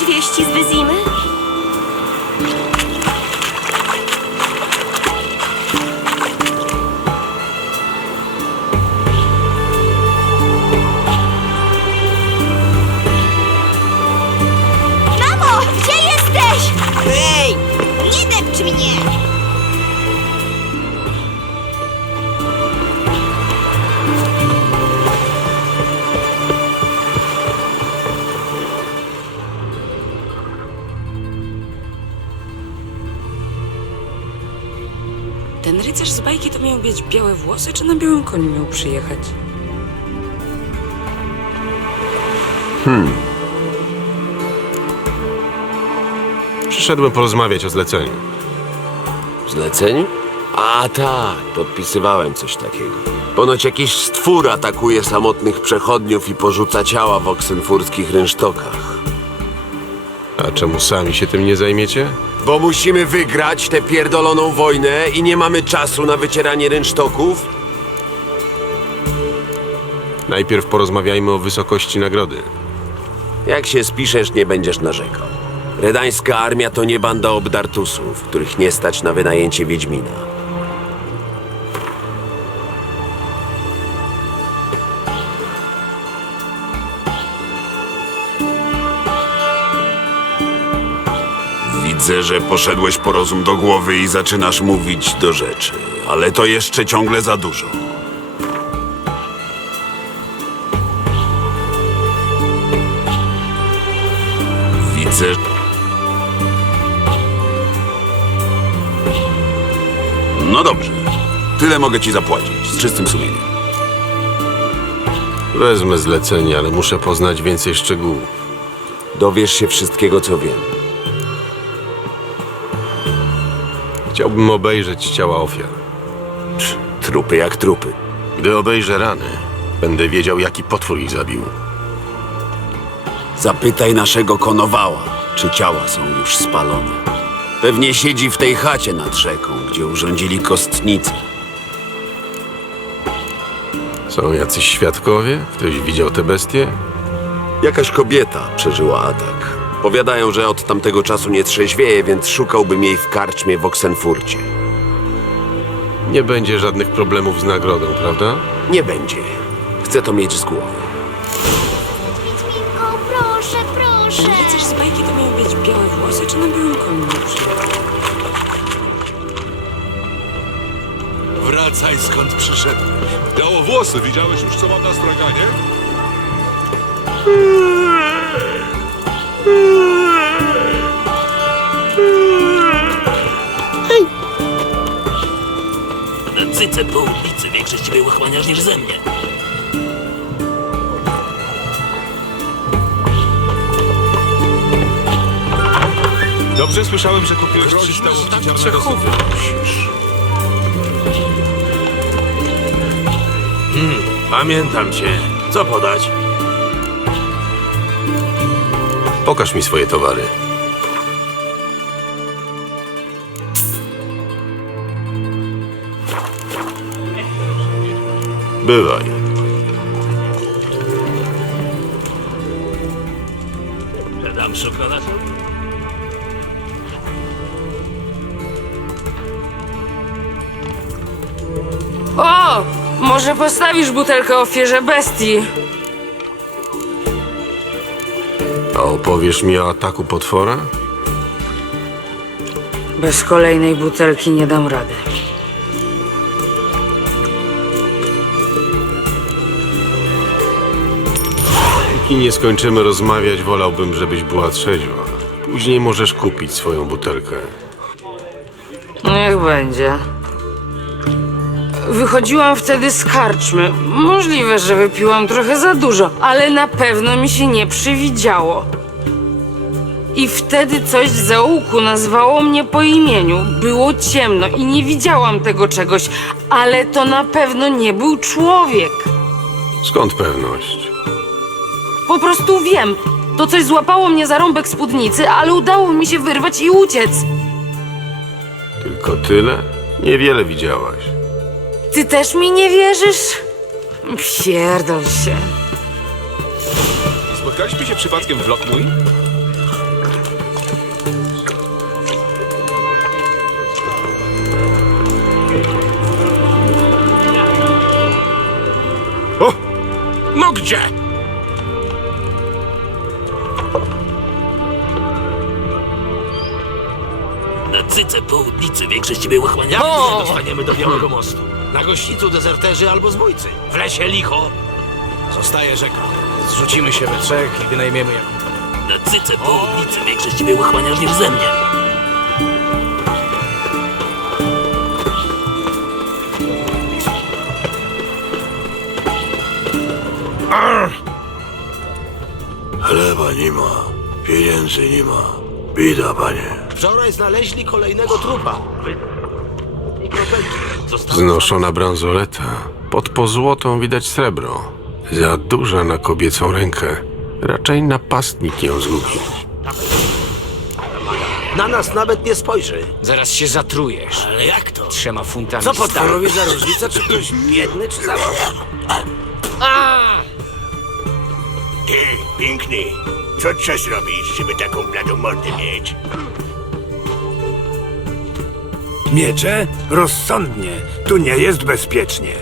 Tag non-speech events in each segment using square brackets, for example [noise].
jakieś wieści z Wyzimy? To miał mieć białe włosy, czy na białym koniu miał przyjechać? Przyszedłem porozmawiać o zleceniu. Zleceniu? A tak, podpisywałem coś takiego. Ponoć jakiś stwór atakuje samotnych przechodniów i porzuca ciała w oksenfurskich rynsztokach. A czemu sami się tym nie zajmiecie? Bo musimy wygrać tę pierdoloną wojnę i nie mamy czasu na wycieranie rynsztoków? Najpierw porozmawiajmy o wysokości nagrody. Jak się spiszesz, nie będziesz narzekał. Redańska armia to nie banda obdartusów, których nie stać na wynajęcie Wiedźmina. Widzę, że poszedłeś po rozum do głowy i zaczynasz mówić do rzeczy, ale to jeszcze ciągle za dużo. Widzę. No dobrze. Tyle mogę ci zapłacić, z czystym sumieniem. Wezmę zlecenie, ale muszę poznać więcej szczegółów. Dowiesz się wszystkiego, co wiem. Chciałbym obejrzeć ciała ofiar. Trupy jak trupy. Gdy obejrzę rany, będę wiedział, jaki potwór ich zabił. Zapytaj naszego konowała, czy ciała są już spalone. Pewnie siedzi w tej chacie nad rzeką, gdzie urządzili kostnicę. Są jacyś świadkowie? Ktoś widział te bestie? Jakaś kobieta przeżyła atak. Powiadają, że od tamtego czasu nie trzeźwieje, więc szukałbym jej w karczmie w Oksenfurcie. Nie będzie żadnych problemów z nagrodą, prawda? Nie będzie. Chcę to mieć z głowy. Wiedźminko, proszę, proszę. Rycerz z bajki to miał mieć białe włosy, czy na białym koniu? Wracaj skąd przyszedłeś. Biało włosy, widziałeś już co mam na straganie? [laughs] Na cyce po ulicy większość ciebie łachmaniasz niż ze mnie. Dobrze słyszałem, że kupiłeś 300 łokci czarnego soku. Pamiętam cię. Co podać? Pokaż mi swoje towary. Bywaj. Przedam szokoladę. O! Może postawisz butelkę ofierze bestii? A opowiesz mi o ataku potwora? Bez kolejnej butelki nie dam rady. Póki nie skończymy rozmawiać, wolałbym, żebyś była trzeźwa. Później możesz kupić swoją butelkę. Niech będzie. Wychodziłam wtedy z karczmy. Możliwe, że wypiłam trochę za dużo, ale na pewno mi się nie przywidziało. I wtedy coś z zaułku nazwało mnie po imieniu. Było ciemno i nie widziałam tego czegoś, ale to na pewno nie był człowiek. Skąd pewność? Po prostu wiem. To coś złapało mnie za rąbek spódnicy, ale udało mi się wyrwać i uciec. Tylko tyle? Niewiele widziałaś. Ty też mi nie wierzysz? Pierdol się. Spotkaliśmy się przypadkiem w Lockmui? O! No gdzie? Na cyce południcy większość były chłaniami, dostaniemy do Białego Mostu. Na gościcu dezerterzy albo zbójcy. W lesie licho. Zostaje rzeka. Zrzucimy się we trzech i wynajmiemy ją. Na cyce południcy większość były łachmaniarzy ze mnie. Chleba nie ma, pieniędzy nie ma. Bida, panie. Wczoraj znaleźli kolejnego trupa. I kropelki. Znoszona bransoleta. Pod pozłotą widać srebro. Za duża na kobiecą rękę. Raczej napastnik ją zgubił. Na nas nawet nie spojrzy. Zaraz się zatrujesz. Ale jak to? Trzema funtami Co potworowi za różnica, czy ktoś biedny, czy zamożny? Ty, piękny, co trzeba zrobić, żeby taką bladą mordę mieć? Miecze? Rozsądnie. Tu nie jest bezpiecznie.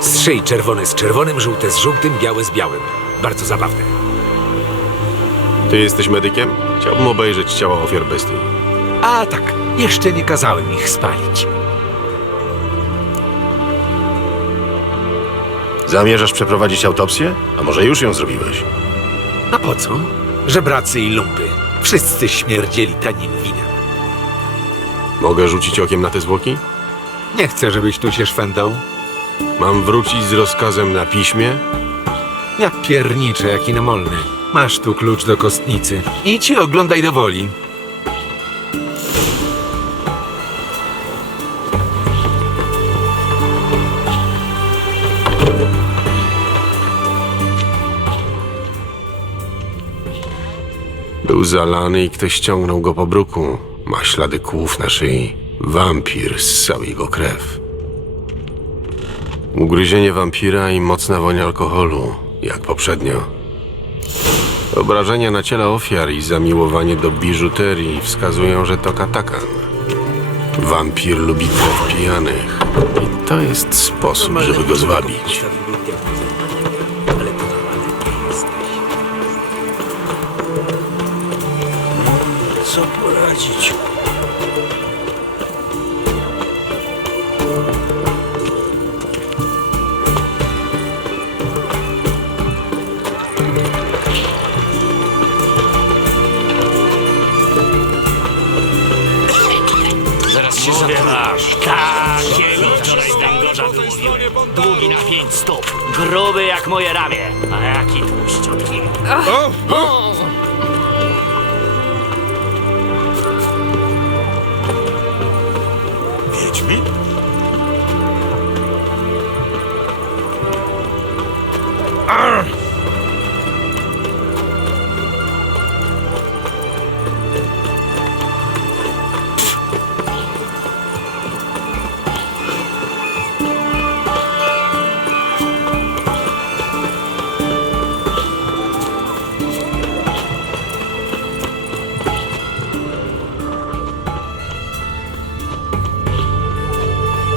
Strzyj czerwone z czerwonym, żółte z żółtym, białe z białym. Bardzo zabawne. Ty jesteś medykiem? Chciałbym obejrzeć ciała ofiar bestii. A tak, jeszcze nie kazałem ich spalić. Zamierzasz przeprowadzić autopsję? A może już ją zrobiłeś? A po co? Żebracy i lumpy. Wszyscy śmierdzieli tanim winem. Mogę rzucić okiem na te zwłoki? Nie chcę, żebyś tu się szwendał. Mam wrócić z rozkazem na piśmie? Ja pierniczę jak inomolny. Masz tu klucz do kostnicy. Idź i oglądaj do woli. Był zalany i ktoś ściągnął go po bruku. Ma ślady kłów na szyi. Wampir ssał jego krew. Ugryzienie wampira i mocna woń alkoholu, jak poprzednio. Obrażenia na ciele ofiar i zamiłowanie do biżuterii wskazują, że to katakan. Wampir lubi krew pijanych i to jest sposób, żeby go zwabić. Poradzić? Zaraz się Mówię masz. Takie węgorza wyłowiły. Długi na pięć stóp. Gruby jak moje ramię. A jaki tłuściutki. Wiedźmin?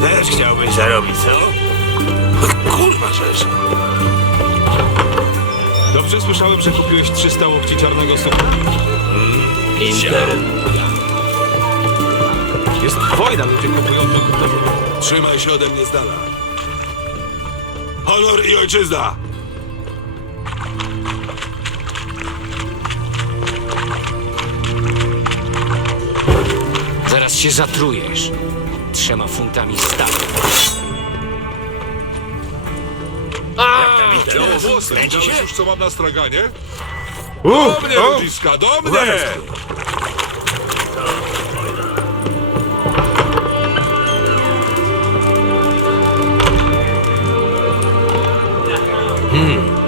Też chciałbyś zarobić, co? Kurwa rzecz. Dobrze słyszałem, że kupiłeś 300 łokci czarnego soku. Inter. Jest wojna, ludzie kupują to. Trzymaj się ode mnie z dala. Honor i ojczyzna! Zaraz się zatrujesz. Trzema funtami stali. Kręci się? już co mam na straganie? Do mnie, ludziska, do mnie!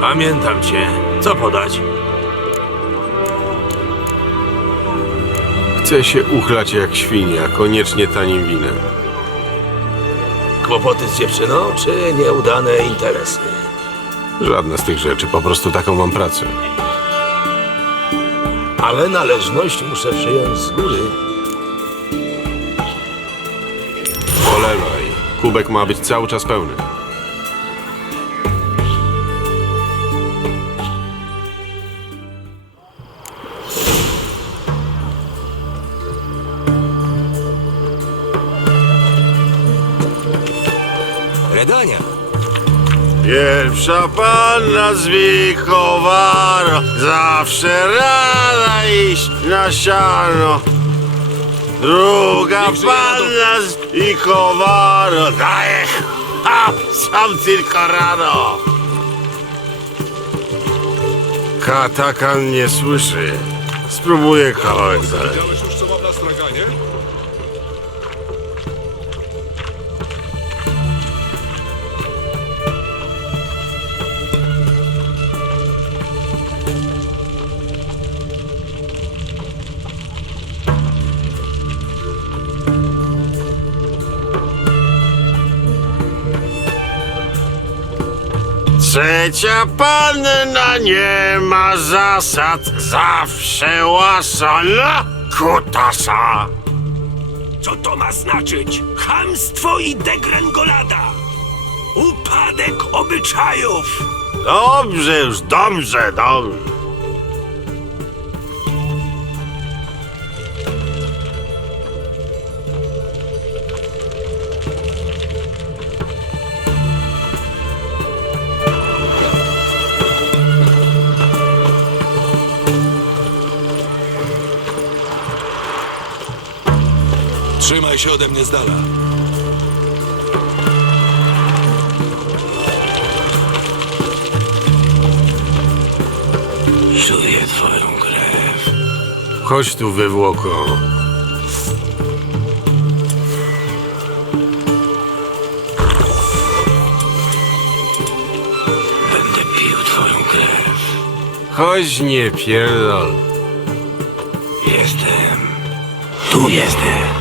Pamiętam cię. Co podać? Chce się uchlać jak świnia, koniecznie tanim winem. Kłopoty z dziewczyną, czy nieudane interesy? Żadna z tych rzeczy, po prostu taką mam pracę. ale należność muszę przyjąć z góry. Polewaj. Kubek ma być cały czas pełny. Redania. Pierwsza panna z Wikowaro, zawsze rada iść na siano. Druga panna z Wikowaro, daje chap, sam tylko rano. Katakan nie słyszy. Spróbuję kawałek dalej. Trzecia panna nie ma zasad, zawsze łasana kutasa. Co to ma znaczyć? Chamstwo i degrengolada! Upadek obyczajów! Dobrze już, dobrze, dobrze. Się ode mnie z dala. Czuję twoją krew. Chodź tu, wywłoko. Będę pił twoją krew. Chodź, nie pierdol. Jestem. Tu jestem.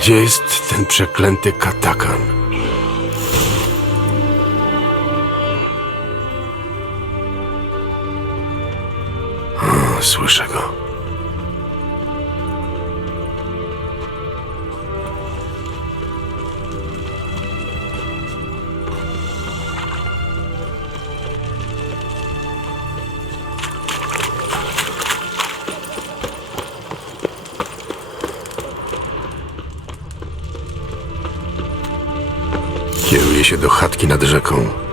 Gdzie jest ten przeklęty katakan? Słyszę go. Się do chatki nad rzeką.